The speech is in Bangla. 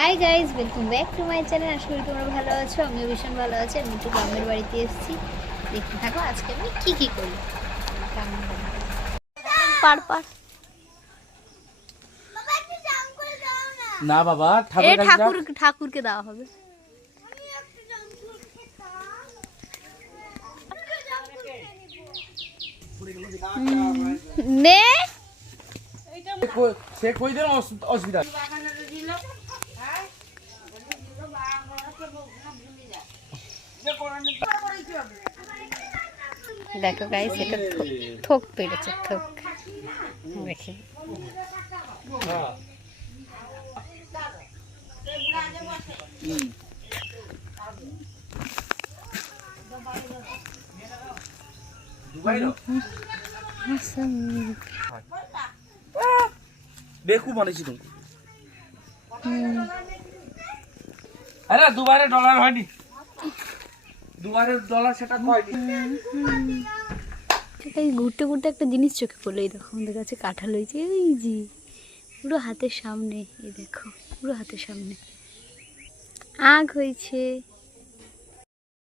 High guys, welcome back to my channel. আশা করি তোমরা ভালো আছো, আমিও ভীষণ ভালো আছি। আমি একটু গ্রামের বাড়িতে এসেছি, দেখতে থাকো আজকে আমি কী করি। পার পার না বাবা, ঠাকুরকে দেওয়া হবে। নে সে কই দেন অসুবিধা। দেখো গাইস, এটা থোক পেরেছে, থোক দেখি। বেকু বানিয়েছি তুমি। আরে দুবারে ডলার হয়নি, দুবারে ডলার সেটা হয়নি। এই ঘুরতে ঘুরতে একটা জিনিস চোখে পড়লো। এই দেখো, আমাদের কাছে কাঁঠাল হয়েছে, এই যে পুরো হাতের সামনে। এই দেখো, পুরো হাতের সামনে আখ হয়েছে।